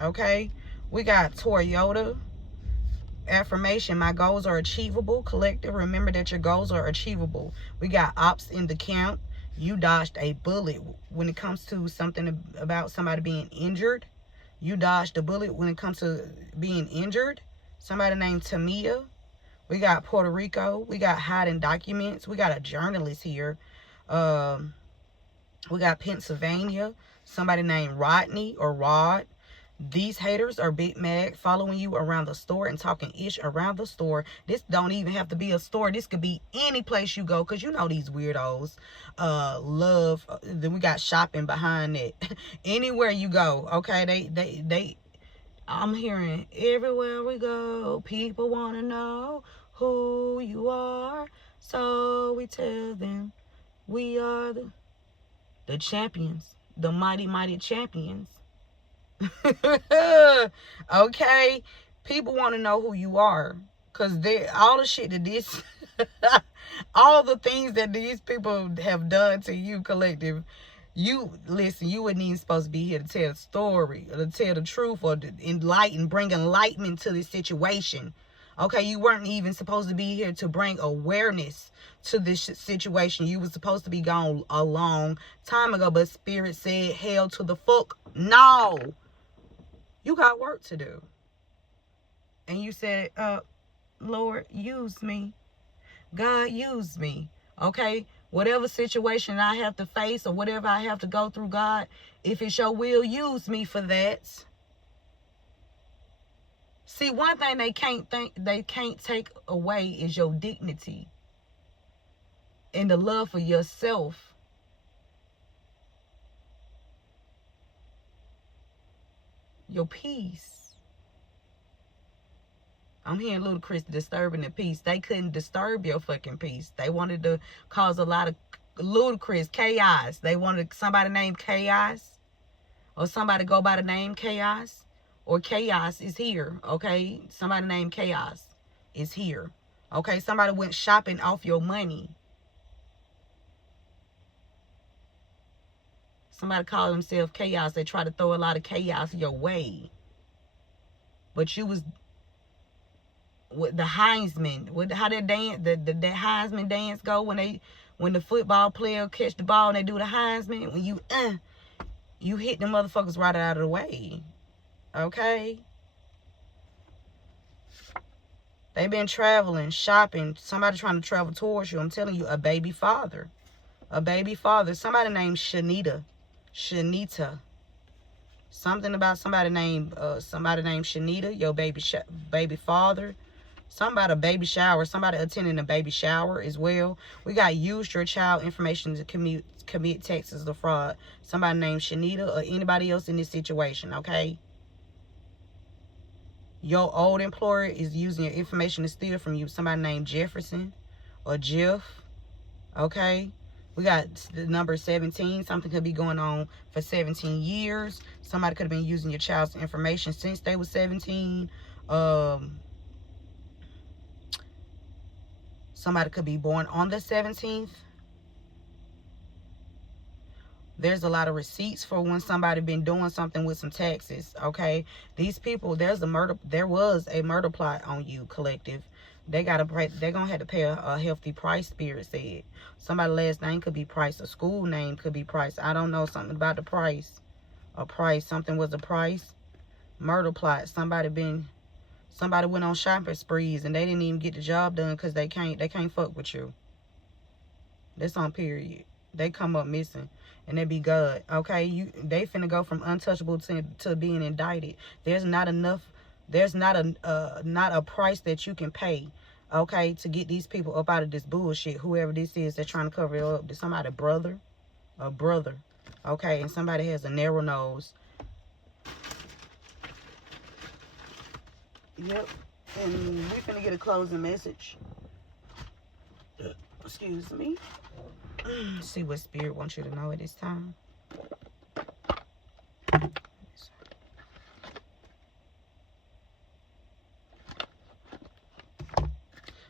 Okay? We got Toyota. Affirmation, my goals are achievable. Collective, remember that your goals are achievable. We got ops in the camp. You dodged a bullet when it comes to something about somebody being injured. You dodged a bullet when it comes to being injured. Somebody named Tamia. We got Puerto Rico. We got hiding documents. We got a journalist here. We got Pennsylvania. Somebody named Rodney or Rod. These haters are big mad, following you around the store and talking ish around the store. This don't even have to be a store. This could be any place you go, because you know these weirdos love. Then we got shopping behind it. Anywhere you go, okay? They I'm hearing everywhere we go, people want to know who you are. So we tell them we are the champions, the mighty, mighty champions. Okay, people want to know who you are, because all the shit that this all the things that these people have done to you, collective. You listen, you weren't even supposed to be here to tell the story or to tell the truth or to bring enlightenment to this situation. Okay, you weren't even supposed to be here to bring awareness to this situation. You were supposed to be gone a long time ago, but Spirit said, hell to the fuck no. You got work to do. And you said, Lord, use me. God, use me. Okay? Whatever situation I have to face or whatever I have to go through, God, if it's your will, use me for that. See, one thing they can't take away is your dignity and the love for yourself. Your peace. I'm hearing Ludacris disturbing the peace. They couldn't disturb your fucking peace. They wanted to cause a lot of Ludacris chaos. They wanted somebody named Chaos, or somebody go by the name Chaos, or Chaos is here. Okay, somebody named Chaos is here. Okay, somebody went shopping off your money. Somebody called themselves Chaos. They try to throw a lot of chaos your way. But you was with the Heisman. With how that dance, the Heisman dance go when the football player catch the ball and they do the Heisman. When you hit the motherfuckers right out of the way. Okay? They been traveling, shopping. Somebody trying to travel towards you. I'm telling you, a baby father. A baby father. Somebody named Shanita. Something about somebody named Shanita, your baby father. Something about a baby shower. Somebody attending a baby shower as well. We got used your child information to commit taxes or fraud. Somebody named Shanita or anybody else in this situation, okay? Your old employer is using your information to steal from you. Somebody named Jefferson or Jeff, okay? We got the number 17. Something could be going on for 17 years. Somebody could have been using your child's information since they were 17. Somebody could be born on the 17th. There's a lot of receipts for when somebody been doing something with some taxes, okay? These people, there was a murder plot on you, collective. They're gonna have to pay a hefty price, Spirit said. Somebody's last name could be Price. A school name could be Price. I don't know, something about the price. A price. Something was a price. Murder plot. Somebody went on shopping sprees and they didn't even get the job done because they can't fuck with you. That's on period. They come up missing and they be good. Okay, they finna go from untouchable to being indicted. There's not a price that you can pay, okay, to get these people up out of this bullshit. Whoever this is that's trying to cover it up. There's somebody a brother, okay, and somebody has a narrow nose. Yep. And we finna get a closing message. Excuse me. See what Spirit wants you to know at this time.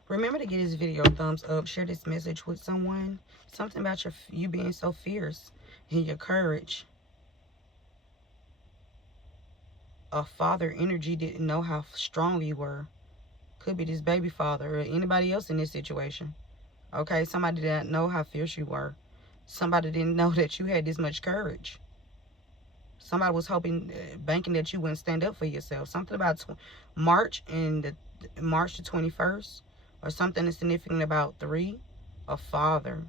Remember to give this video a thumbs up. Share this message with someone. Something about you being so fierce and your courage. A father energy didn't know how strong you were. Could be this baby father or anybody else in this situation. Okay, somebody didn't know how fierce you were. Somebody didn't know that you had this much courage. Somebody was hoping, banking that you wouldn't stand up for yourself. Something about March the 21st, or something that's significant about 3. A father.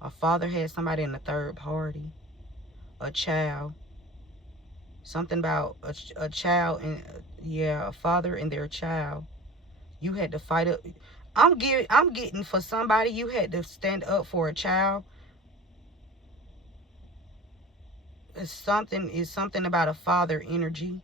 A father had somebody in the third party. A child. Something about a child and a father and their child. You had to fight up. I'm getting for somebody. You had to stand up for a child. It's something about a father energy.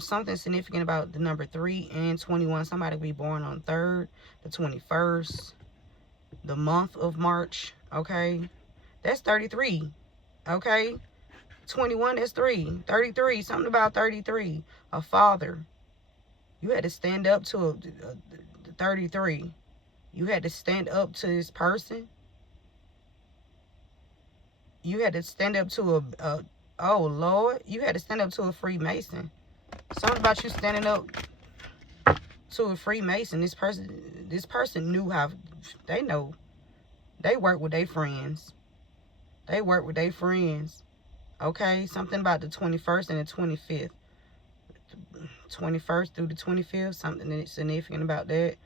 Something significant about the number 3 and 21. Somebody will be born on 3rd, the 21st, the month of March. Okay, that's 33. Okay, 21, that's 3. 33, something about 33. A father. You had to stand up to a 33. You had to stand up to this person. You had to stand up to oh Lord, you had to stand up to a Freemason. Something about you standing up to a Freemason. This person knew how. They know. They work with their friends. They work with their friends. Okay, something about the 21st and the 25th. 21st through the 25th. Something that's significant about that.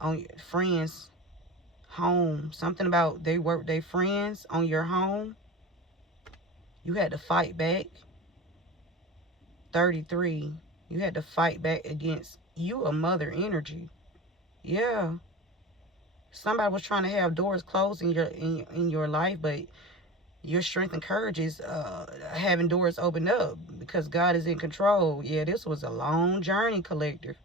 On your friends' home. Something about they work with their friends on your home. You had to fight back. 33. You had to fight back against you, a mother energy. Yeah. Somebody was trying to have doors closed in your life, but your strength and courage is having doors open up because God is in control. Yeah, this was a long journey, collective.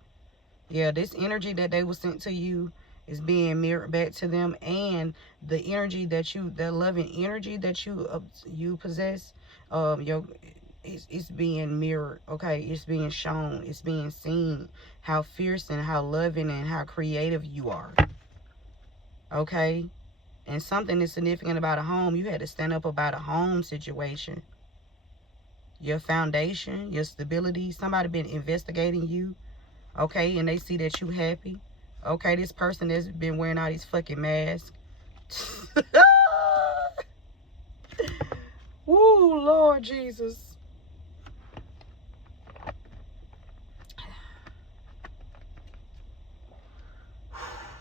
Yeah, this energy that they were sent to you is being mirrored back to them, and the energy the loving energy that you possess, it's being mirrored. Okay, it's being shown, it's being seen how fierce and how loving and how creative you are. Okay, and something is significant about a home. You had to stand up about a home situation. Your foundation, your stability. Somebody been investigating you. Okay, and they see that you happy. Okay, this person that's been wearing all these fucking masks. Woo, Lord Jesus.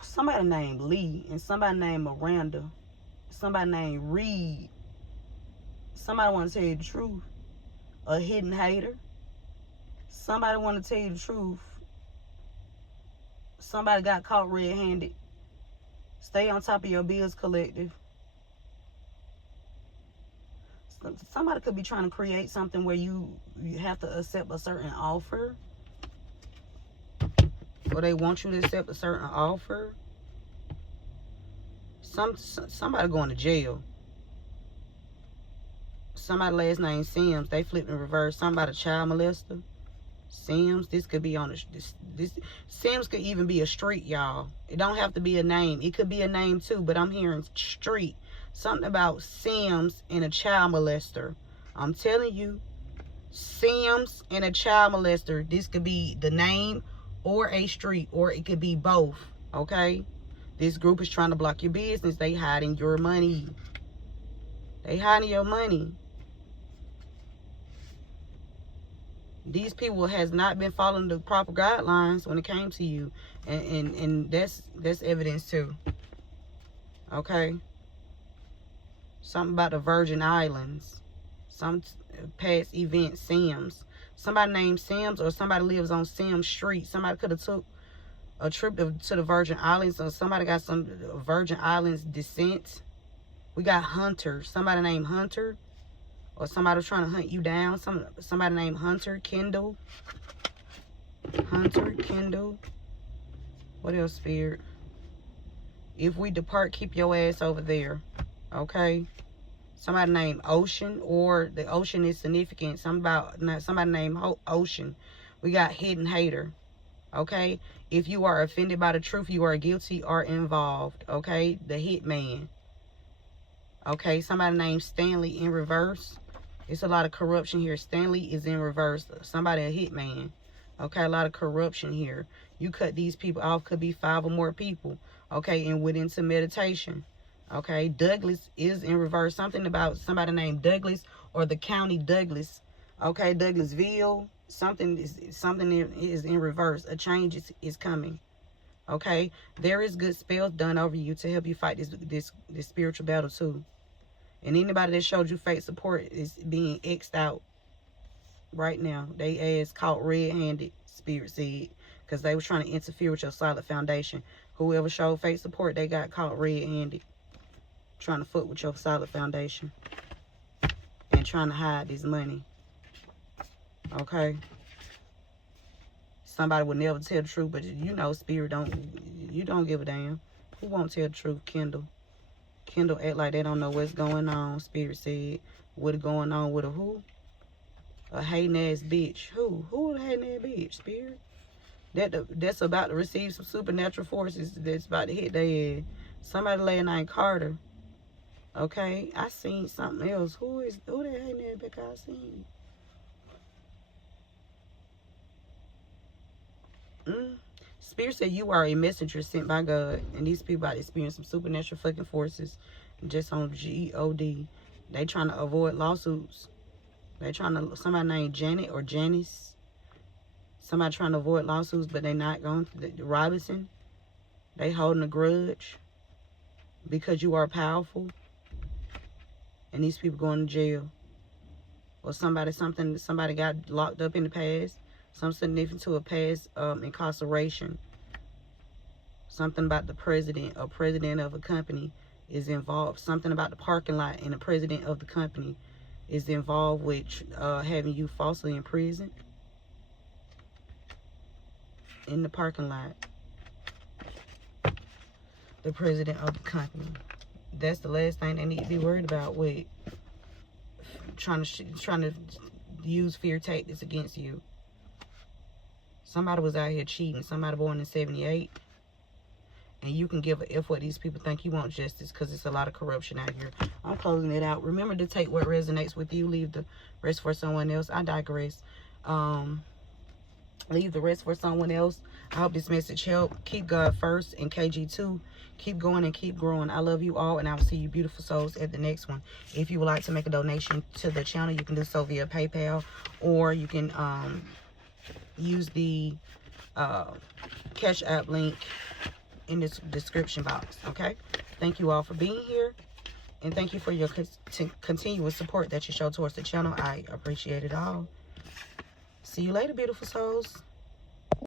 Somebody named Lee and somebody named Miranda. Somebody named Reed. Somebody want to tell you the truth. A hidden hater. Somebody want to tell you the truth. Somebody got caught red-handed. Stay on top of your bills, collective. Somebody could be trying to create something where you have to accept a certain offer. Or they want you to accept a certain offer. Somebody going to jail. Somebody last name Sims. They flipped in reverse. Somebody child molester. Sims. This could be on this Sims could even be a street, y'all. It don't have to be a name. It could be a name too, but I'm hearing street. Something about Sims and a child molester. I'm telling you, Sims and a child molester. This could be the name or a street, or it could be both, okay? This group is trying to block your business. They hiding your money. They hiding your money. These people has not been following the proper guidelines when it came to you. And that's evidence too. Okay? Something about the Virgin Islands. Some past event, Sims. Somebody named Sims, or somebody lives on Sims Street. Somebody could have took a trip to the Virgin Islands, or somebody got some Virgin Islands descent. We got Hunter. Somebody named Hunter. Or somebody was trying to hunt you down. Somebody named Hunter, Kendall. Hunter, Kendall. What else, Spirit? If we depart, keep your ass over there. Okay? Somebody named Ocean, or the ocean is significant. Somebody named Ocean. We got Hidden Hater. Okay? If you are offended by the truth, you are guilty or involved. Okay? The Hitman. Okay? Somebody named Stanley in reverse. It's a lot of corruption here. Stanley is in reverse. Somebody a hitman. Okay, a lot of corruption here. You cut these people off. Could be 5 or more people. Okay, and went into meditation. Okay, Douglas is in reverse. Something about somebody named Douglas, or the county Douglas. Okay, Douglasville. Something is in reverse. A change is coming. Okay, there is good spells done over you to help you fight this spiritual battle too. And anybody that showed you fake support is being X'd out right now. They ass caught red-handed, Spirit said, because they was trying to interfere with your solid foundation. Whoever showed fake support, they got caught red-handed, trying to fuck with your solid foundation and trying to hide this money. Okay? Somebody would never tell the truth, but you know, Spirit don't give a damn. Who won't tell the truth? Kendall act like they don't know what's going on. Spirit said, what's going on with a who? A hating ass bitch. Who a hating ass bitch? Spirit? That's about to receive some supernatural forces that's about to hit their head. Somebody laying named Carter. Okay? I seen something else. Who that hating ass bitch I seen? Spirit said you are a messenger sent by God, and these people about to experience some supernatural fucking forces just on G-O-D. They trying to avoid lawsuits. They trying to, somebody named Janet or Janice. Somebody trying to avoid lawsuits, but they not going to. Robinson, they holding a grudge because you are powerful, and these people going to jail. Or somebody got locked up in the past. Something significant to a past incarceration. Something about the president or president of a company is involved. Something about the parking lot and the president of the company is involved with having you falsely imprisoned in the parking lot. The president of the company. That's the last thing they need to be worried about with trying to use fear tactics against you. Somebody was out here cheating. Somebody born in 78. And you can give an F what these people think you want justice, because it's a lot of corruption out here. I'm closing it out. Remember to take what resonates with you. Leave the rest for someone else. I digress. Leave the rest for someone else. I hope this message helped. Keep God first and KG2. Keep going and keep growing. I love you all, and I will see you beautiful souls at the next one. If you would like to make a donation to the channel, you can do so via PayPal, or you can use the Cash App link in this description box. Okay, thank you all for being here, and thank you for your continuous support that you show towards the channel. I appreciate it all. See you later, beautiful souls.